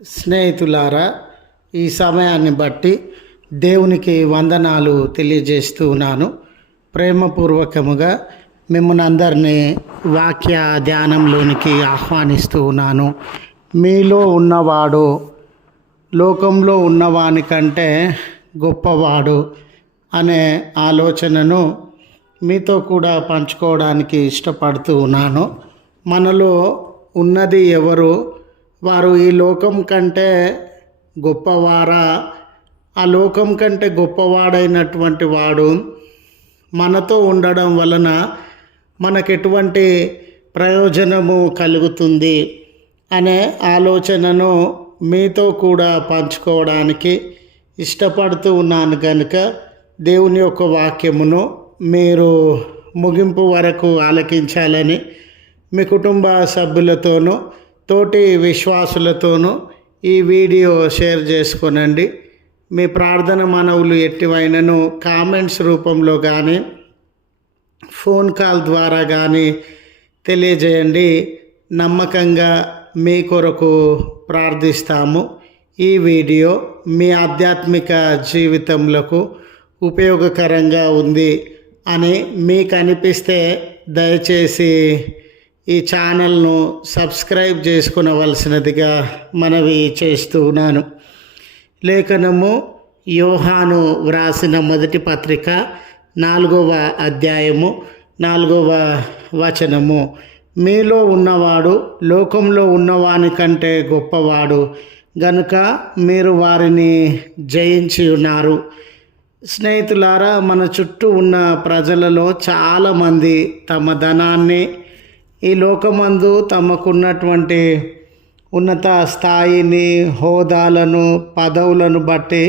స్నేహితులారా, ఈ సమయాన్ని బట్టి దేవునికి వందనాలు తెలియజేస్తూ ఉన్నాను. ప్రేమపూర్వకముగా మిమ్మల్ని అందరినీ వాక్య ధ్యానంలోనికి ఆహ్వానిస్తూ ఉన్నాను. మీలో ఉన్నవాడు లోకంలో ఉన్నవానికంటే గొప్పవాడు అనే ఆలోచనను మీతో కూడా పంచుకోవడానికి ఇష్టపడుతూ ఉన్నాను. మనలో ఉన్నది ఎవరు? వారు ఈ లోకం కంటే గొప్పవారా? ఆ లోకం కంటే గొప్పవాడైనటువంటి వాడు మనతో ఉండడం వలన మనకెటువంటి ప్రయోజనము కలుగుతుంది అనే ఆలోచనను మీతో కూడా పంచుకోవడానికి ఇష్టపడుతూ ఉన్నాను. కనుక దేవుని యొక్క వాక్యమును మీరు ముగింపు వరకు ఆలకించాలని మీ కుటుంబ సభ్యులతోనూ తోటి విశ్వాసులతోనూ ఈ వీడియో షేర్ చేసుకొనండి. మీ ప్రార్థన మనవులు ఎట్టివైనను కామెంట్స్ రూపంలో కానీ ఫోన్ కాల్ ద్వారా కానీ తెలియజేయండి. నమ్మకంగా మీ కొరకు ప్రార్థిస్తాము. ఈ వీడియో మీ ఆధ్యాత్మిక జీవితంలో ఉపయోగకరంగా ఉంది అని మీకు అనిపిస్తే దయచేసి ఈ ఛానల్ను సబ్స్క్రైబ్ చేసుకునవలసినదిగా మనవి చేస్తూ ఉన్నాను. లేఖనము యోహాను వ్రాసిన మొదటి పత్రిక 4వ అధ్యాయము 4వ వచనము. మీలో ఉన్నవాడు లోకంలో ఉన్నవాని కంటే గొప్పవాడు గనుక మీరు వారిని జయించి ఉన్నారు. స్నేహితులారా, మన చుట్టూ ఉన్న ప్రజలలో చాలామంది తమ ధనాన్ని ఈ లోకమందు తమకున్నటువంటి ఉన్నత స్థాయిని, హోదాలను, పదవులను బట్టి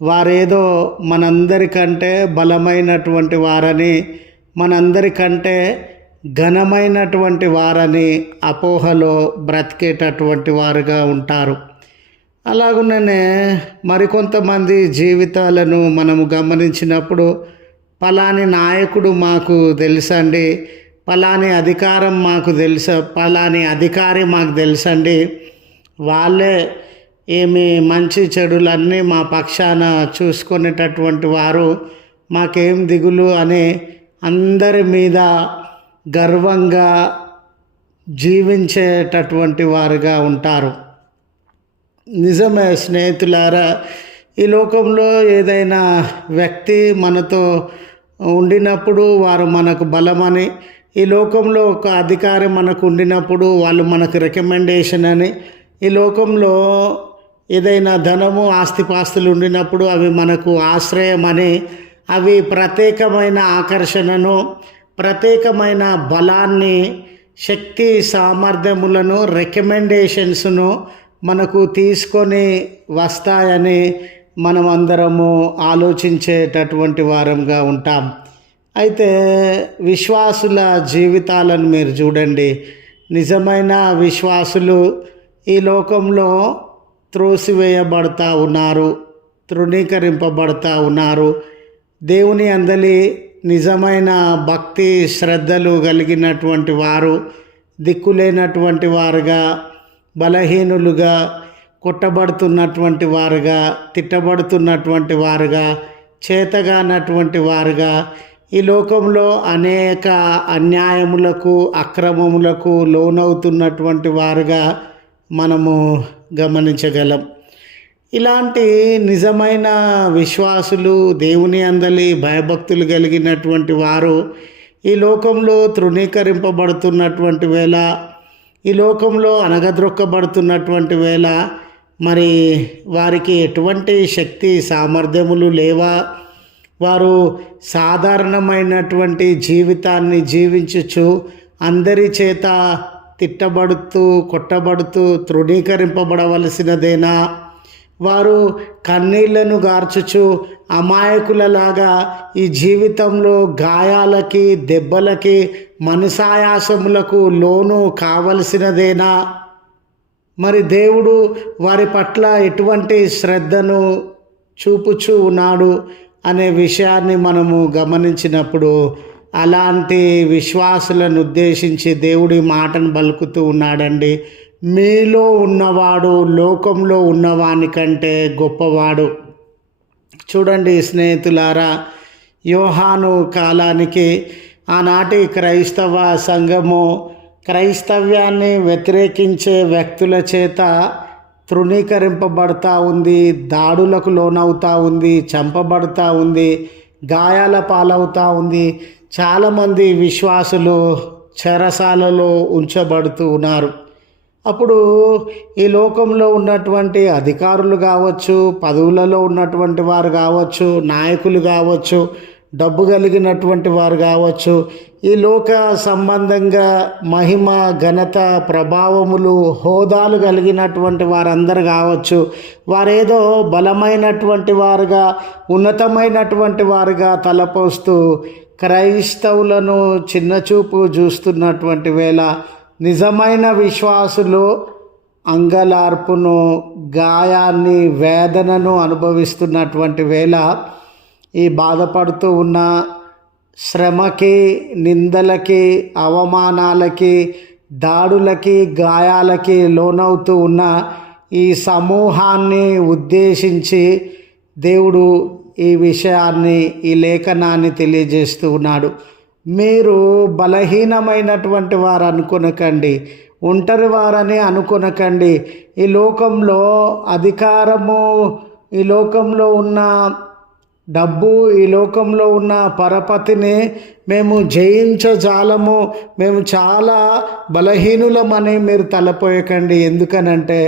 వారేదో మనందరికంటే బలమైనటువంటి వారని, మనందరికంటే ఘనమైనటువంటి వారని అపోహలో బ్రతికేటటువంటి వారుగా ఉంటారు. అలాగుననే మరికొంతమంది జీవితాలను మనము గమనించినప్పుడు పలాని నాయకుడు మాకు తెలుసండి, పలాని అధికారం మాకు తెలుసు, పలాని అధికారి మాకు తెలుసండి, వాళ్ళే ఏమి మంచి చెడులన్నీ మా పక్షాన చూసుకునేటటువంటి వారు, మాకేం దిగులు అని అందరి మీద గర్వంగా జీవించేటటువంటి వారుగా ఉంటారు. నిజమే స్నేహితులారా, ఈ లోకంలో ఏదైనా వ్యక్తి మనతో ఉండినప్పుడు వారు మనకు బలమని, ఈ లోకంలో ఒక అధికారి మనకు ఉండినప్పుడు వాళ్ళు మనకు రికమెండేషన్ అని, ఈ లోకంలో ఏదైనా ధనము ఆస్తిపాస్తులు ఉండినప్పుడు అవి మనకు ఆశ్రయమని, అవి ప్రత్యేకమైన ఆకర్షణను, ప్రత్యేకమైన బలాన్ని, శక్తి సామర్థ్యములను, రికమెండేషన్స్ను మనకు తీసుకొని వస్తాయని మనమందరము ఆలోచించేటటువంటి వారంగా ఉంటాం. అయితే విశ్వాసుల జీవితాలను మీరు చూడండి. నిజమైన విశ్వాసులు ఈ లోకంలో త్రోసివేయబడతా ఉన్నారు, తృణీకరింపబడతా ఉన్నారు. దేవుని అందలి నిజమైన భక్తి శ్రద్ధలు కలిగినటువంటి వారు దిక్కులేనటువంటి వారుగా, బలహీనులుగా, కొట్టబడుతున్నటువంటి వారుగా, తిట్టబడుతున్నటువంటి వారుగా, చేతగానటువంటి వారుగా, ఈ లోకంలో అనేక అన్యాయములకు, అక్రమములకు లోనవుతున్నటువంటి వారుగా మనము గమనించగలం. ఇలాంటి నిజమైన విశ్వాసులు, దేవుని అందలి భయభక్తులు కలిగినటువంటి వారు ఈ లోకంలో తృణీకరింపబడుతున్నటువంటి వేళ, ఈ లోకంలో అనగద్రొక్కబడుతున్నటువంటి వేళ మరి వారికి ఎటువంటి శక్తి సామర్థ్యములు లేవా? వారు సాధారణమైనటువంటి జీవితాన్ని జీవించుచు అందరి చేత తిట్టబడుతూ, కొట్టబడుతూ, తృణీకరింపబడవలసినదేనా? వారు కన్నీళ్లను గార్చుచు అమాయకులలాగా ఈ జీవితంలో గాయాలకి, దెబ్బలకి, మనసాయాసములకు లోను కావలసినదేనా? మరి దేవుడు వారి పట్ల ఎటువంటి శ్రద్ధను చూపుచూ ఉన్నాడు అనే విషయాన్ని మనము గమనించినప్పుడు అలాంటి విశ్వాసులను ఉద్దేశించి దేవుడి మాటను పలుకుతూ ఉన్నాడండి. మీలో ఉన్నవాడు లోకంలో ఉన్నవాని కంటే గొప్పవాడు. చూడండి స్నేహితులారా, యోహాను కాలానికి ఆనాటి క్రైస్తవ సంఘము క్రైస్తవ్యాన్ని వ్యతిరేకించే వ్యక్తుల చేత తృణీకరింపబడతా ఉంది, దాడులకు లోనవుతూ ఉంది, చంపబడుతూ ఉంది, గాయాల పాలవుతూ ఉంది. చాలామంది విశ్వాసులు చెరసాలలో ఉంచబడుతూ ఉన్నారు. అప్పుడు ఈ లోకంలో ఉన్నటువంటి అధికారులు కావచ్చు, పదవులలో ఉన్నటువంటి వారు కావచ్చు, నాయకులు కావచ్చు, డబ్బు కలిగినటువంటి వారు కావచ్చు, ఈ లోక సంబంధంగా మహిమ, ఘనత, ప్రభావములు, హోదాలు కలిగినటువంటి వారందరూ కావచ్చు, వారేదో బలమైనటువంటి వారుగా, ఉన్నతమైనటువంటి వారుగా తలపోస్తూ క్రైస్తవులను చిన్నచూపు చూస్తున్నటువంటి వేళ నిజమైన విశ్వాసులు అంగలార్పును, గాయాన్ని, వేదనను అనుభవిస్తున్నటువంటి వేళ ఈ బాధపడుతూ ఉన్న శ్రమకి, నిందలకి, అవమానాలకి, దాడులకి, గాయాలకి లోనవుతూ ఉన్న ఈ సమూహాన్ని ఉద్దేశించి దేవుడు ఈ విషయాన్ని, ఈ లేఖనాన్ని తెలియజేస్తూ ఉన్నాడు. మీరు బలహీనమైనటువంటి వారు అనుకొనకండి, ఒంటరి వారని అనుకొనకండి. ఈ లోకంలో అధికారము, ఈ లోకంలో ఉన్న డబ్బు, ఈ లోకంలో ఉన్న పరపతిని మేము జయించజాలము, మేము చాలా బలహీనులమని మీరు తలపోయకండి. ఎందుకనంటే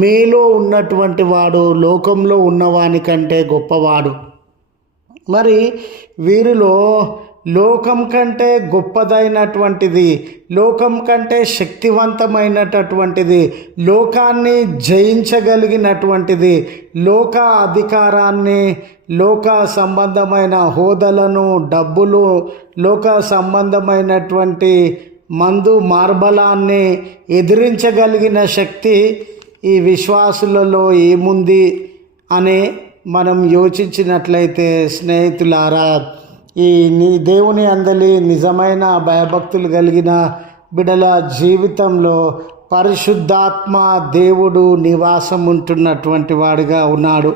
మీలో ఉన్నటువంటి వాడు లోకంలో ఉన్నవానికంటే గొప్పవాడు. మరి వీరిలో లోకం కంటే గొప్పదైనటువంటిది, లోకం కంటే శక్తివంతమైనటువంటిది, లోకాన్ని జయించగలిగినటువంటిది, లోక అధికారాన్ని, లోక సంబంధమైన హోదాలను, డబ్బులు, లోక సంబంధమైనటువంటి మందు మార్బలాన్ని ఎదిరించగలిగిన శక్తి ఈ విశ్వాసులలో ఏముంది అని మనం యోచించినట్లయితే స్నేహితులారా, ఈ దేవుని అందలి నిజమైన భయభక్తులు కలిగిన బిడల జీవితంలో పరిశుద్ధాత్మ దేవుడు నివాసం ఉంటున్నటువంటి వాడుగా ఉన్నాడు.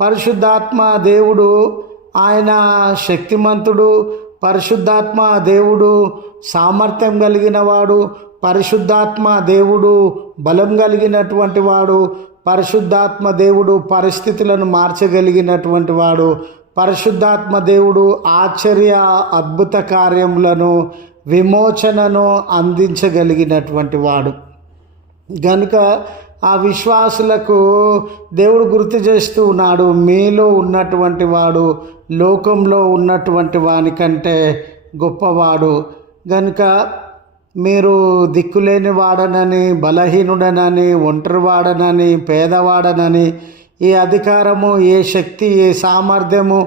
పరిశుద్ధాత్మ దేవుడు ఆయన శక్తిమంతుడు, పరిశుద్ధాత్మ దేవుడు సామర్థ్యం కలిగిన వాడు, పరిశుద్ధాత్మ దేవుడు బలం కలిగినటువంటి వాడు, పరిశుద్ధాత్మ దేవుడు పరిస్థితులను మార్చగలిగినటువంటి వాడు, పరిశుద్ధాత్మ దేవుడు ఆశ్చర్య అద్భుత కార్యములను, విమోచనను అందించగలిగినటువంటి వాడు. గనుక ఆ విశ్వాసులకు దేవుడు గుర్తు చేస్తూ ఉన్నాడు, మీలో ఉన్నటువంటి వాడు లోకంలో ఉన్నటువంటి వానికంటే గొప్పవాడు. గనుక మీరు దిక్కులేని వాడనని, బలహీనుడనని, ఒంటరివాడనని, పేదవాడనని, ఏ అధికారము, ఏ శక్తి, ఏ సామర్థ్యము,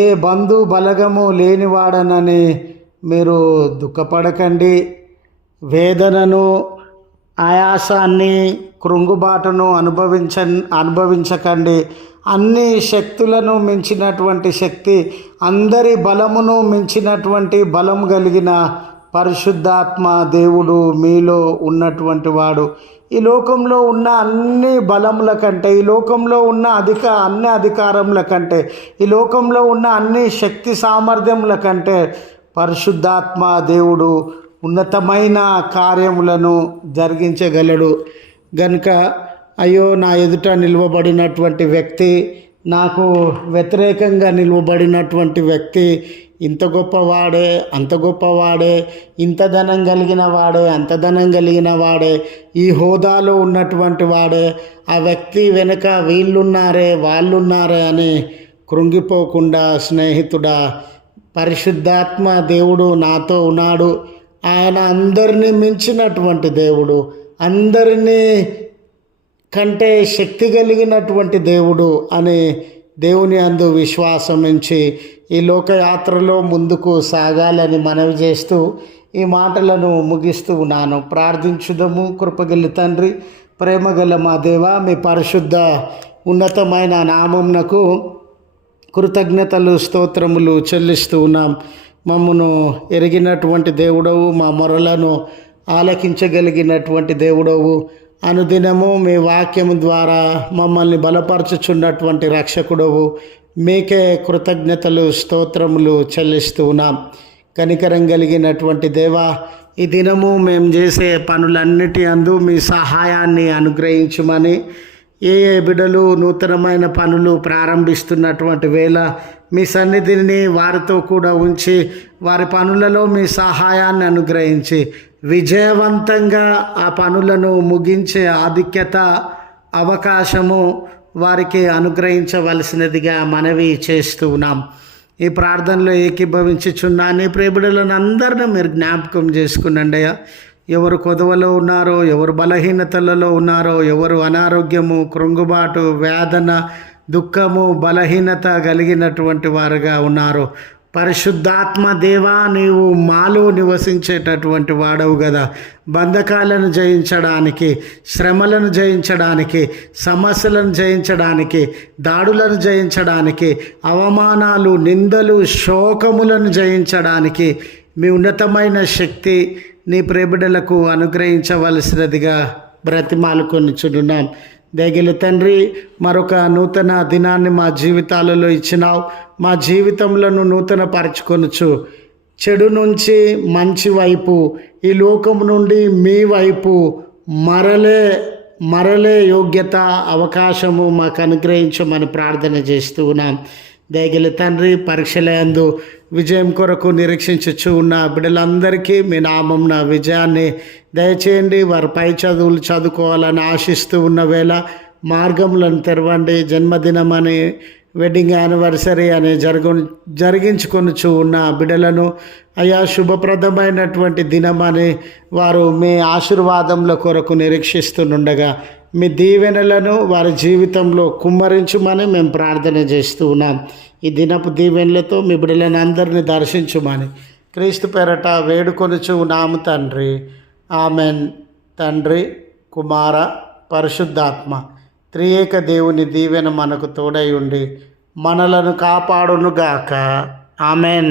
ఏ బంధు బలగము లేనివాడనని మీరు దుఃఖపడకండి. వేదనను, ఆయాసాన్ని, కృంగుబాటును అనుభవించకండి. అన్ని శక్తులను మించినటువంటి శక్తి, అందరి బలమును మించినటువంటి బలం కలిగిన పరిశుద్ధాత్మ దేవుడు మీలో ఉన్నటువంటి వాడు. ఈ లోకంలో ఉన్న అన్ని బలముల కంటే, ఈ లోకంలో ఉన్న అన్ని అధికారముల కంటే, ఈ లోకంలో ఉన్న అన్ని శక్తి సామర్థ్యముల కంటే పరిశుద్ధాత్మ దేవుడు ఉన్నతమైన కార్యములను జరిగించగలడు. గనుక అయ్యో, నా ఎదుట నిలువబడినటువంటి వ్యక్తి, నాకు వ్యతిరేకంగా నిలువబడినటువంటి వ్యక్తి ఇంత గొప్పవాడే, అంత గొప్పవాడే, ఇంత ధనం కలిగిన వాడే, అంత ధనం కలిగిన వాడే, ఈ హోదాలో ఉన్నటువంటి వాడే, ఆ వ్యక్తి వెనుక వీళ్ళున్నారే, వాళ్ళున్నారే అని కృంగిపోకుండా స్నేహితుడా, పరిశుద్ధాత్మ దేవుడు నాతో ఉన్నాడు. ఆయన అందరినీ మించినటువంటి దేవుడు, అందరినీ కంటే శక్తి కలిగినటువంటి దేవుడు అని దేవుని అందు విశ్వాసం ఉంచి ఈ లోకయాత్రలో ముందుకు సాగాలని మనవి చేస్తూ ఈ మాటలను ముగిస్తూ ఉన్నాను. ప్రార్థించుదము. కృపగల తండ్రి, ప్రేమగల మా దేవ, మీ పరిశుద్ధ ఉన్నతమైన నామమునకు కృతజ్ఞతలు, స్తోత్రములు చెల్లిస్తూ ఉన్నాం. మమ్మను ఎరిగినటువంటి దేవుడవు, మా మొరలను ఆలకించగలిగినటువంటి దేవుడవు, అనుదినము మీ వాక్యము ద్వారా మమ్మల్ని బలపరచుచున్నటువంటి రక్షకుడవు మీకే కృతజ్ఞతలు స్తోత్రములు చెల్లిస్తూ ఉన్నాం. కనికరం కలిగినటువంటి దేవా, ఈ దినము మేము చేసే పనులన్నిటి అందు మీ సహాయాన్ని అనుగ్రహించమని, ఏ బిడ్డలు నూతనమైన పనులు ప్రారంభిస్తున్నటువంటి వేళ మీ సన్నిధిని వారితో కూడా ఉంచి వారి పనులలో మీ సహాయాన్ని అనుగ్రహించి విజయవంతంగా ఆ పనులను ముగించే ఆధిక్యత అవకాశము వారికి అనుగ్రహించవలసినదిగా మనవి చేస్తూ ఉన్నాం. ఈ ప్రార్థనలో ఏకీభవించుచున్నాను. ప్రియబిడ్డలను అందరినీ మీరు జ్ఞాపకం చేసుకునండి అయ్యా. ఎవరు కొదవలో ఉన్నారో, ఎవరు బలహీనతలలో ఉన్నారో, ఎవరు అనారోగ్యము, కృంగుబాటు, వేదన, దుఃఖము, బలహీనత కలిగినటువంటి వారుగా ఉన్నారో, పరిశుద్ధాత్మ దేవా, నీవు మాలో నివసించేటటువంటి వాడవు కదా. బంధకాలను జయించడానికి, శ్రమలను జయించడానికి, సమస్యలను జయించడానికి, దాడులను జయించడానికి, అవమానాలు, నిందలు, శోకములను జయించడానికి మీ ఉన్నతమైన శక్తి నీ ప్రియబిడ్డలకు అనుగ్రహించవలసినదిగా బ్రతిమాలుకొనిచున్నాం. దయగల తండ్రి, మరొక నూతన దినాన్ని మా జీవితాలలో ఇచ్చినావు. మా జీవితంలో నూతన పరచుకొనుచు చెడు నుంచి మంచి వైపు, ఈ లోకం నుండి మీ వైపు మరలే యోగ్యత, అవకాశము మాకు అనుగ్రహించమని ప్రార్థన చేస్తూ ఉన్నాం. దయగల తండ్రి, పరీక్షలందు విజయం కొరకు నిరీక్షించుచు ఉన్న బిడ్డలందరికీ మీ నామంన విజయాన్ని దయచేయండి. వారు పై చదువులు చదువుకోవాలని ఆశిస్తూ ఉన్న వేళ మార్గములను తెరవండి. జన్మదినమని, వెడ్డింగ్ యానివర్సరీ అని జరిగించుకొనుచు ఉన్న బిడ్డలను అయా శుభప్రదమైనటువంటి దినమని వారు మీ ఆశీర్వాదముల కొరకు నిరీక్షిస్తుండగా మీ దీవెనలను వారి జీవితంలో కుమ్మరించుమని మేము ప్రార్థన చేస్తూ ఉన్నాం. ఈ దినపు దీవెనలతో మీ బిడ్డలను అందరినీ దర్శించుమని క్రీస్తు పేరట వేడుకొనుచు ఉన్నాము తండ్రి. ఆమెన్. తండ్రి, కుమార, పరిశుద్ధాత్మ త్రియేక దేవుని దీవెన మనకు తోడై ఉండి మనలను కాపాడునుగాక. ఆమెన్.